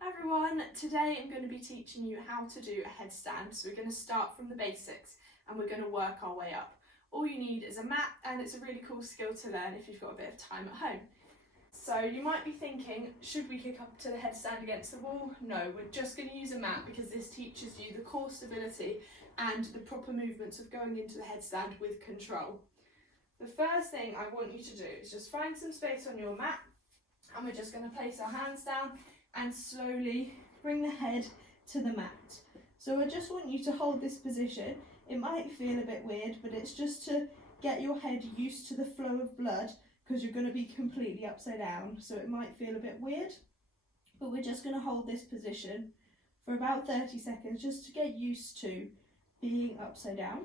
Hi everyone, today I'm going to be teaching you how to do a headstand. So we're going to start from the basics and we're going to work our way up. All you need is a mat, and it's a really cool skill to learn if you've got a bit of time at home. So you might be thinking, should we kick up to the headstand against the wall? No, we're just going to use a mat because this teaches you the core stability and the proper movements of going into the headstand with control. The first thing I want you to do is just find some space on your mat, and we're just going to place our hands down and slowly bring the head to the mat. So I just want you to hold this position. It might feel a bit weird, but it's just to get your head used to the flow of blood, because you're going to be completely upside down, so it might feel a bit weird, but we're just going to hold this position for about 30 seconds just to get used to being upside down.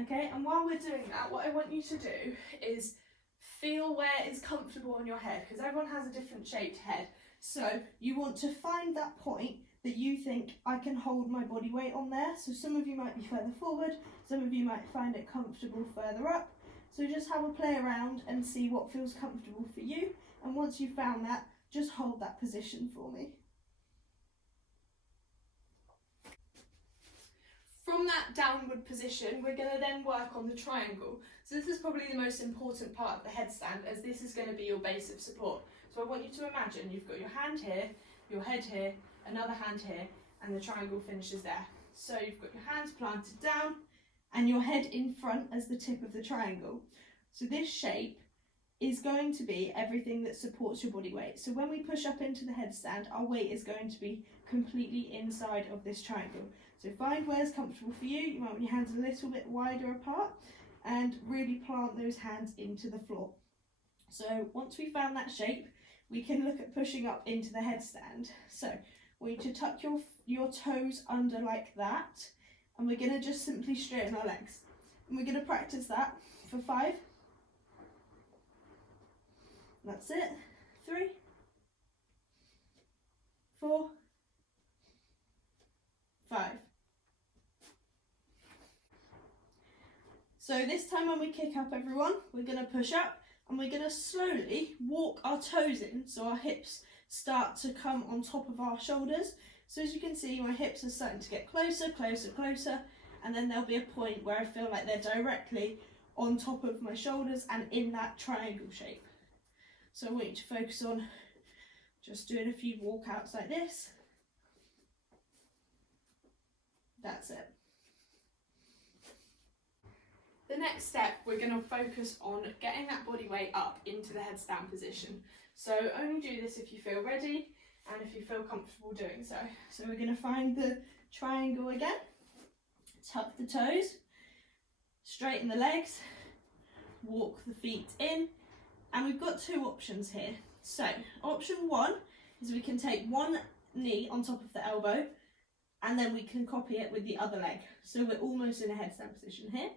Okay, and while we're doing that, what I want you to do is feel where it's comfortable on your head, because everyone has a different shaped head. So you want to find that point that you think, I can hold my body weight on there. So some of you might be further forward, some of you might find it comfortable further up. So just have a play around and see what feels comfortable for you. And once you've found that, just hold that position for me. From that downward position, we're going to then work on the triangle. So this is probably the most important part of the headstand, as this is going to be your base of support. So I want you to imagine you've got your hand here, your head here, another hand here, and the triangle finishes there. So you've got your hands planted down and your head in front as the tip of the triangle. So this shape is going to be everything that supports your body weight. So when we push up into the headstand, our weight is going to be completely inside of this triangle. So find where's comfortable for you. You might want your hands a little bit wider apart and really plant those hands into the floor. So once we found that shape, we can look at pushing up into the headstand. So we need to tuck your toes under like that, and we're going to just simply straighten our legs. And we're going to practice that for 5. That's it. 3, 4, 5. So this time when we kick up, everyone, we're going to push up and we're going to slowly walk our toes in so our hips start to come on top of our shoulders. So as you can see, my hips are starting to get closer, closer, closer, and then there'll be a point where I feel like they're directly on top of my shoulders and in that triangle shape. So I want you to focus on just doing a few walkouts like this. That's it. The next step, we're going to focus on getting that body weight up into the headstand position. So only do this if you feel ready and if you feel comfortable doing so. So we're going to find the triangle again, tuck the toes, straighten the legs, walk the feet in, and we've got 2 options here. So option 1 is we can take one knee on top of the elbow and then we can copy it with the other leg. So we're almost in a headstand position here.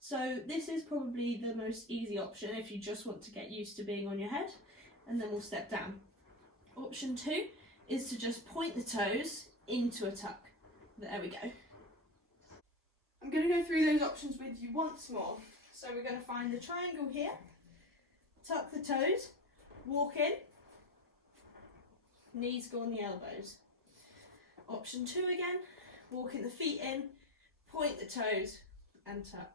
So this is probably the most easy option if you just want to get used to being on your head, and then we'll step down. Option 2 is to just point the toes into a tuck. There we go. I'm going to go through those options with you once more. So we're going to find the triangle here, tuck the toes, walk in, knees go on the elbows. Option 2 again, walking the feet in, point the toes and tuck.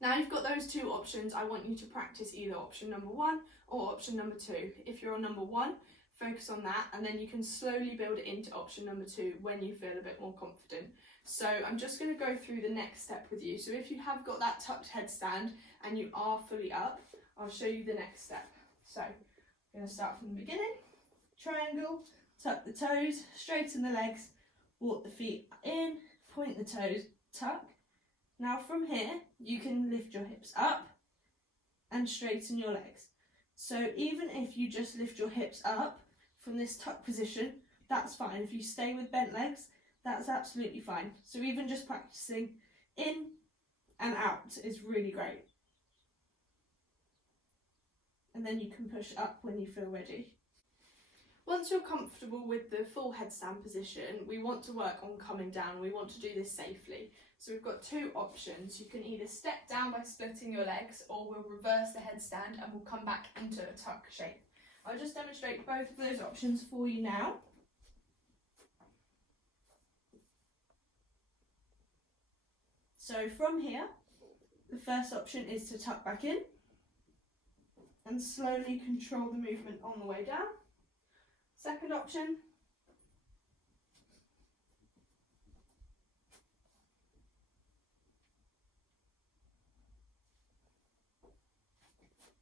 Now you've got those 2 options, I want you to practice either option number 1 or option number 2. If you're on number 1, focus on that, and then you can slowly build it into option number 2 when you feel a bit more confident. So I'm just going to go through the next step with you. So if you have got that tucked headstand and you are fully up, I'll show you the next step. So I'm going to start from the beginning. Triangle, tuck the toes, straighten the legs, walk the feet in, point the toes, tuck. Now from here, you can lift your hips up and straighten your legs. So even if you just lift your hips up from this tuck position, that's fine. If you stay with bent legs, that's absolutely fine. So even just practicing in and out is really great. And then you can push up when you feel ready. Once you're comfortable with the full headstand position, we want to work on coming down. We want to do this safely. So we've got two options. You can either step down by splitting your legs, or we'll reverse the headstand and we'll come back into a tuck shape. I'll just demonstrate both of those options for you now. So from here, the first option is to tuck back in and slowly control the movement on the way down. Second option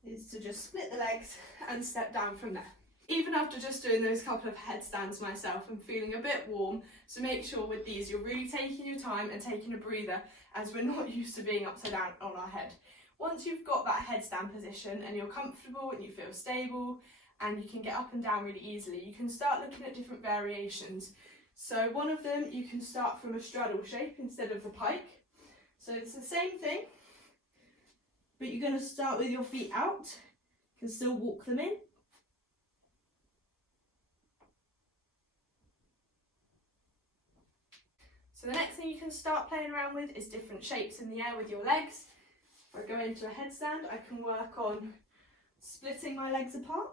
is to just split the legs and step down from there. Even after just doing those couple of headstands myself, I'm feeling a bit warm, so make sure with these you're really taking your time and taking a breather, as we're not used to being upside down on our head. Once you've got that headstand position and you're comfortable and you feel stable and you can get up and down really easily, you can start looking at different variations. So one of them, you can start from a straddle shape instead of the pike. So it's the same thing, but you're going to start with your feet out. You can still walk them in. So the next thing you can start playing around with is different shapes in the air with your legs. If I go into a headstand, I can work on splitting my legs apart.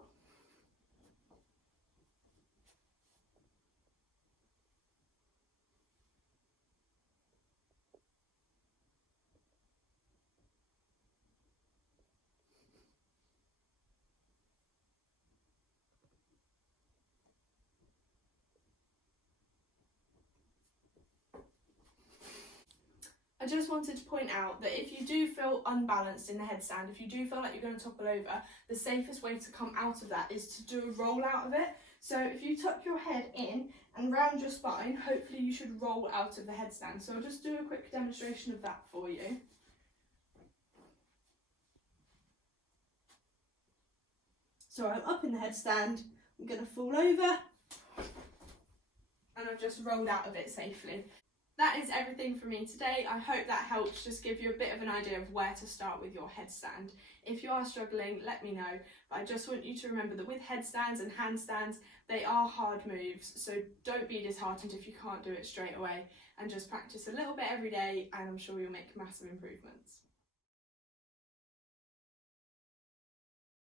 I just wanted to point out that if you do feel unbalanced in the headstand, if you do feel like you're going to topple over, the safest way to come out of that is to do a roll out of it. So if you tuck your head in and round your spine, hopefully you should roll out of the headstand. So I'll just do a quick demonstration of that for you. So I'm up in the headstand, I'm going to fall over, and I've just rolled out of it safely. That is everything for me today. I hope that helps just give you a bit of an idea of where to start with your headstand. If you are struggling, let me know. But I just want you to remember that with headstands and handstands, they are hard moves. So don't be disheartened if you can't do it straight away, and just practice a little bit every day, and I'm sure you'll make massive improvements.